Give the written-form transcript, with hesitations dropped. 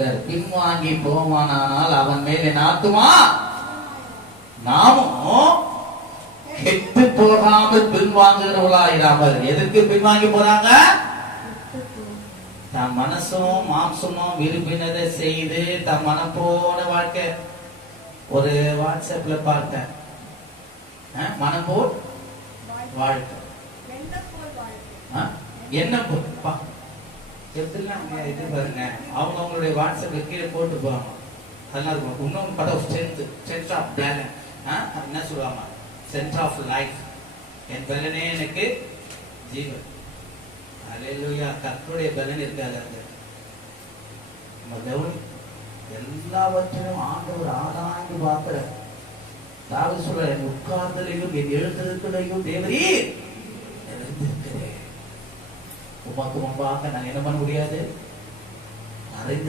பின்வாங்கி போவானால் அவன் மேலே நாத்துமா நாமும் கெட்டு போகாமல் பின்வாங்குகிறவர்களாயிராமல். எதற்கு பின்வாங்கி போறாங்க? தம் மனசும் மாம்சமும் விரும்பினதை செய்து தம் மனம் போன வாழ்க்கை. ஒரு வாட்ஸ்அப்ல பார்த்தேன், மனம் போல் வாழ்க்கை என்ன இது பாருங்க, அவங்களுடைய வாட்ஸ்அப்ல கீழே போட்டு போவாங்க. அதெல்லாம் இருக்கும். இன்னொன்று படம் ஸ்ட்ரென்த் ஆஃப் பேலன்ஸ். என்ன சொல்லுவாங்க? Centre of life. என் பலனே எனக்கு ஜீவன். அல்லேலூயா. கர்த்தருடைய பலன் இருக்காது. நம்ம கவனி, எல்லாவற்றையும் ஆண்டவர் ஆராய்ந்து பார்க்கிற. தாவீது சொல்ற, என் உட்கார்ந்தலையும் என் எழுந்திருக்கலையும் தேவரீர் உமக்கு முன்பாக நான் என்ன பண்ண முடியாது?